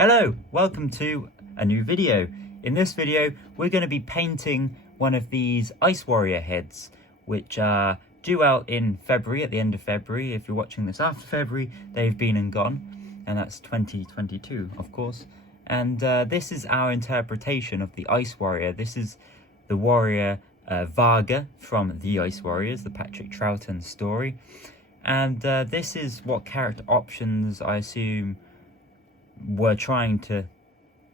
Hello, welcome to a new video. In this video, we're going to be painting one of these Ice Warrior heads, which are due out in February, at the end of February. If you're watching this after February, they've been and gone, and that's 2022, of course. And this is our interpretation of the Ice Warrior. This is the warrior Varga from The Ice Warriors, the Patrick Troughton story. And this is what character options I assume were trying to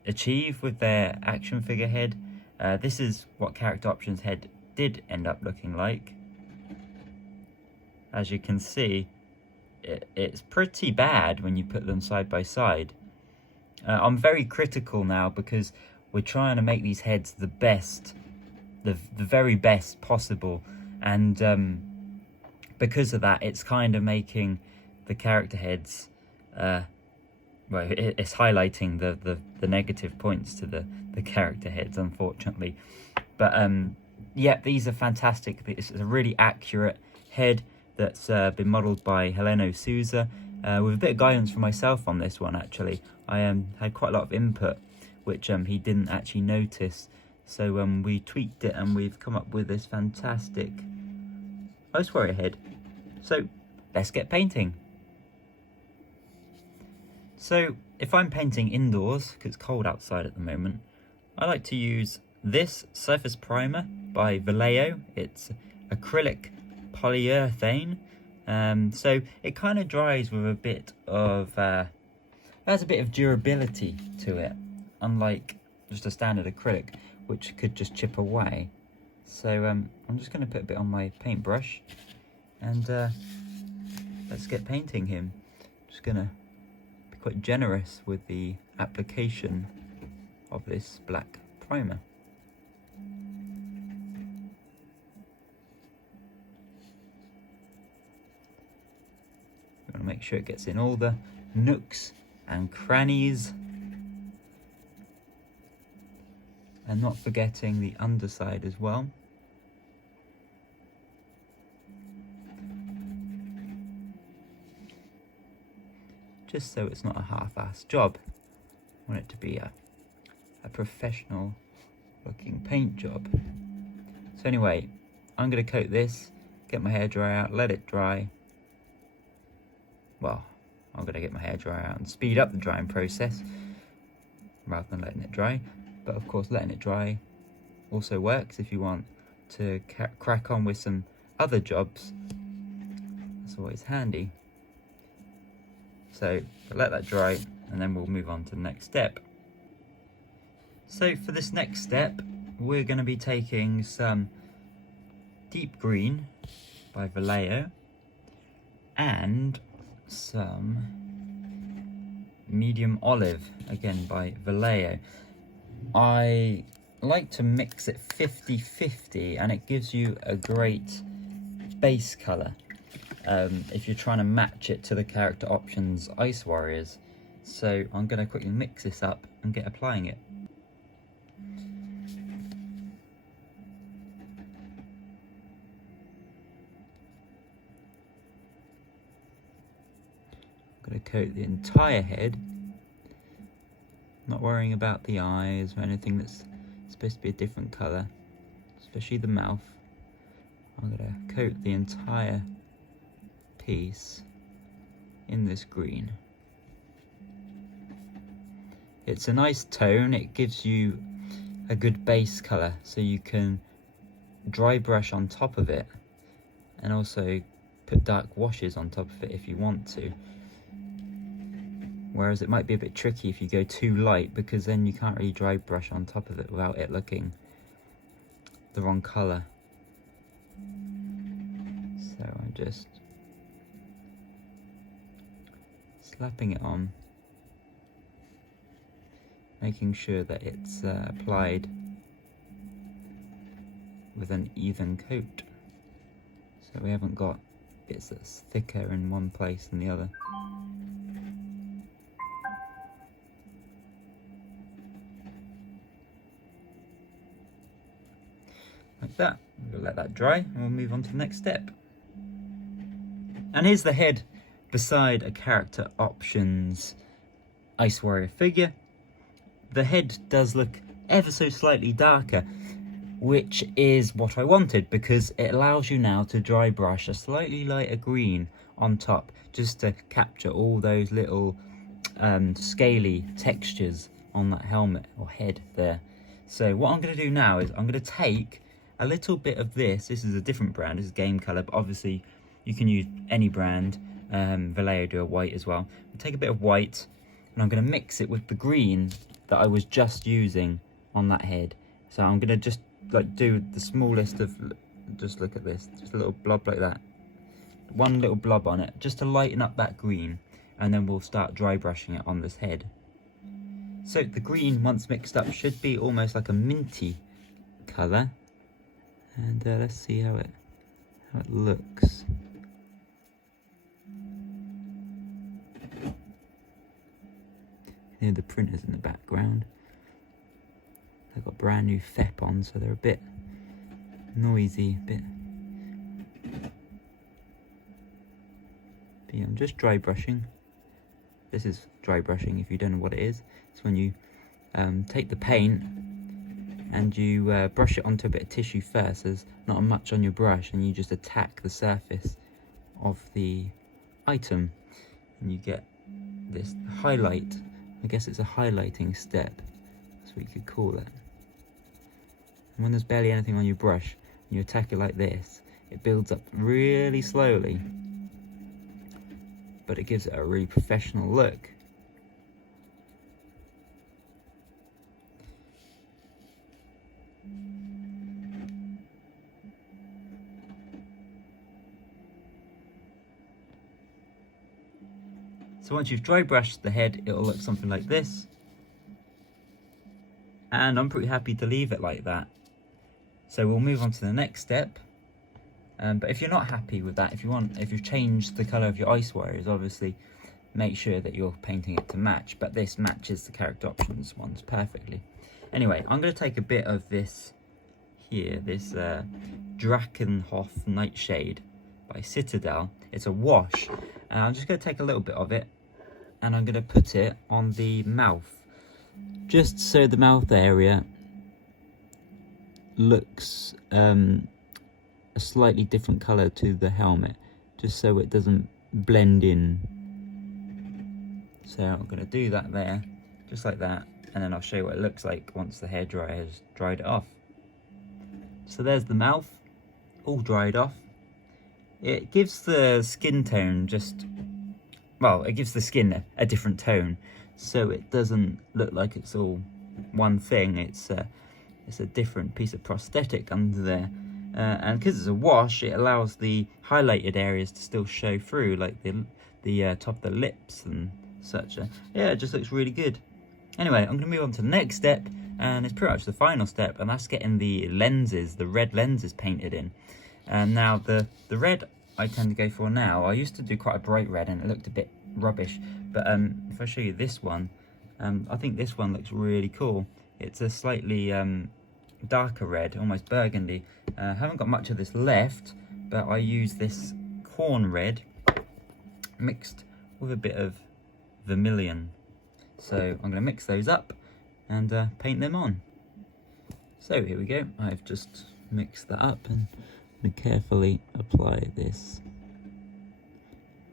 achieve with their action figure head. This is what character options head did end up looking like. As you can see, it's pretty bad when you put them side by side. I'm very critical now because we're trying to make these heads the best, the very best possible, and because of that, it's kind of making the character heads well, it's highlighting the negative points to the character heads, unfortunately. But yeah, these are fantastic. It's a really accurate head that's been modelled by Heleno Souza, with a bit of guidance from myself on this one. Actually, I had quite a lot of input, which he didn't actually notice. So we tweaked it, and we've come up with this fantastic Ice Warrior head. So let's get painting. So if I'm painting indoors, because it's cold outside at the moment, I like to use this surface primer by Vallejo. It's acrylic polyurethane. So it kind of dries with a bit of, has a bit of durability to it, unlike just a standard acrylic, which could just chip away. So I'm just going to put a bit on my paintbrush, and let's get painting him. Just going to quite generous with the application of this black primer. You want to make sure it gets in all the nooks and crannies, and not forgetting the underside as well. Just so it's not a half-assed job. I want it to be a professional looking paint job. So anyway, I'm going to coat this, get my hairdryer out, let it dry. Well, I'm going to get my hairdryer out and speed up the drying process rather than letting it dry. But of course, letting it dry also works if you want to crack on with some other jobs. That's always handy. So let that dry, and then we'll move on to the next step. So for this next step, we're going to be taking some deep green by Vallejo and some medium olive, again by Vallejo. I like to mix it 50-50, and it gives you a great base colour. If you're trying to match it to the character options Ice Warriors. So I'm going to quickly mix this up and get applying it. I'm going to coat the entire head, not worrying about the eyes or anything that's supposed to be a different colour, especially the mouth. I'm going to coat the entire piece in this green. It's a nice tone, it gives you a good base colour, so you can dry brush on top of it and also put dark washes on top of it if you want to. Whereas it might be a bit tricky if you go too light, because then you can't really dry brush on top of it without it looking the wrong colour. So I'm just slapping it on, making sure that it's applied with an even coat, so we haven't got bits that's thicker in one place than the other. Like that. We'll let that dry and we'll move on to the next step. And here's the head beside a character options Ice Warrior figure. The head does look ever so slightly darker, which is what I wanted, because it allows you now to dry brush a slightly lighter green on top, just to capture all those little scaly textures on that helmet or head there. So what I'm going to do now is I'm going to take a little bit of this. This is a different brand, this is Game Colour, but obviously you can use any brand. Vallejo do a white as well. I'll take a bit of white and I'm going to mix it with the green that I was just using on that head. So I'm going to just like do the smallest of, just look at this, just a little blob like that, one little blob on it, just to lighten up that green, and then we'll start dry brushing it on this head. So the green, once mixed up, should be almost like a minty colour, and let's see how it looks. Here the printers in the background. They've got brand new FEP on, so they're a bit noisy, but yeah, I'm just dry brushing. This is dry brushing, if you don't know what it is. It's when you take the paint and you brush it onto a bit of tissue first. There's not much on your brush, and you just attack the surface of the item, and you get this highlight. I guess it's a highlighting step, that's what you could call it. And when there's barely anything on your brush, and you attack it like this, it builds up really slowly, but it gives it a really professional look. So once you've dry brushed the head, it'll look something like this. And I'm pretty happy to leave it like that. So we'll move on to the next step. But if you're not happy with that, if you've changed the colour of your Ice Warriors, obviously make sure that you're painting it to match. But this matches the character options ones perfectly. Anyway, I'm going to take a bit of this here, this Drakenhof Nightshade by Citadel. It's a wash. And I'm just going to take a little bit of it, and I'm going to put it on the mouth, just so the mouth area looks a slightly different colour to the helmet, just so it doesn't blend in. So I'm going to do that there, just like that, and then I'll show you what it looks like once the hairdryer has dried it off. So there's the mouth, all dried off. It gives the skin tone it gives the skin a different tone, so it doesn't look like it's all one thing. It's a different piece of prosthetic under there, and because it's a wash, it allows the highlighted areas to still show through, like the top of the lips and such. Yeah, it just looks really good. Anyway, I'm going to move on to the next step, and it's pretty much the final step, and that's getting the lenses, the red lenses, painted in. Now the red I tend to go for now, I used to do quite a bright red and it looked a bit rubbish, but if I show you this one, I think this one looks really cool. It's a slightly darker red, almost burgundy. I haven't got much of this left, but I use this corn red mixed with a bit of vermilion. So I'm going to mix those up and paint them on. So here we go, I've just mixed that up and carefully apply this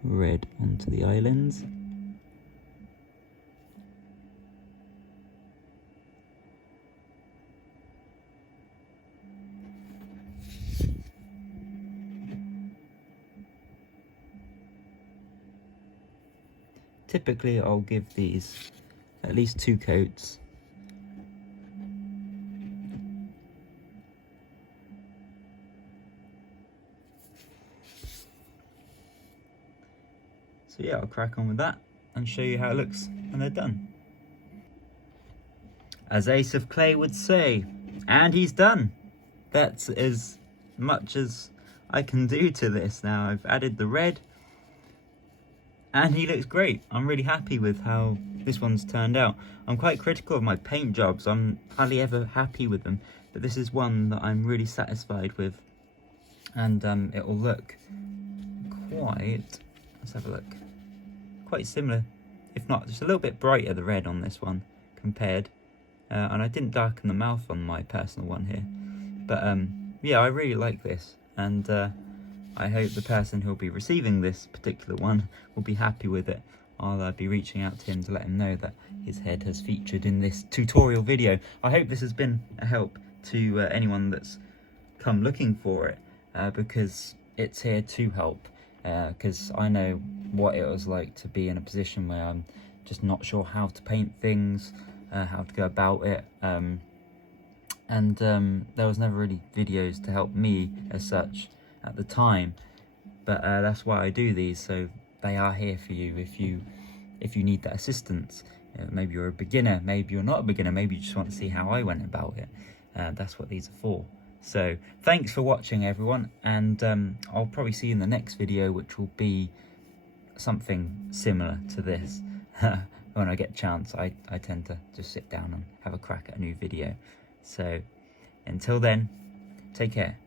red onto the islands. Typically I'll give these at least 2 coats. So yeah, I'll crack on with that and show you how it looks when they're done. As Ace of Clay would say, and he's done. That's as much as I can do to this now. I've added the red and he looks great. I'm really happy with how this one's turned out. I'm quite critical of my paint jobs. I'm hardly ever happy with them, but this is one that I'm really satisfied with, and it will look quite, let's have a look, quite similar if not just a little bit brighter, the red on this one compared. And I didn't darken the mouth on my personal one here. But yeah, I really like this, and I hope the person who'll be receiving this particular one will be happy with it. I'll be reaching out to him to let him know that his head has featured in this tutorial video. I hope this has been a help to anyone that's come looking for it, because it's here to help, because I know what it was like to be in a position where I'm just not sure how to paint things, how to go about it, and there was never really videos to help me as such at the time, but that's why I do these, so they are here for you if you need that assistance. Maybe you're a beginner, maybe you're not a beginner, maybe you just want to see how I went about it. That's what these are for. So thanks for watching, everyone, and I'll probably see you in the next video, which will be something similar to this. When I get a chance, I tend to just sit down and have a crack at a new video. So until then, take care.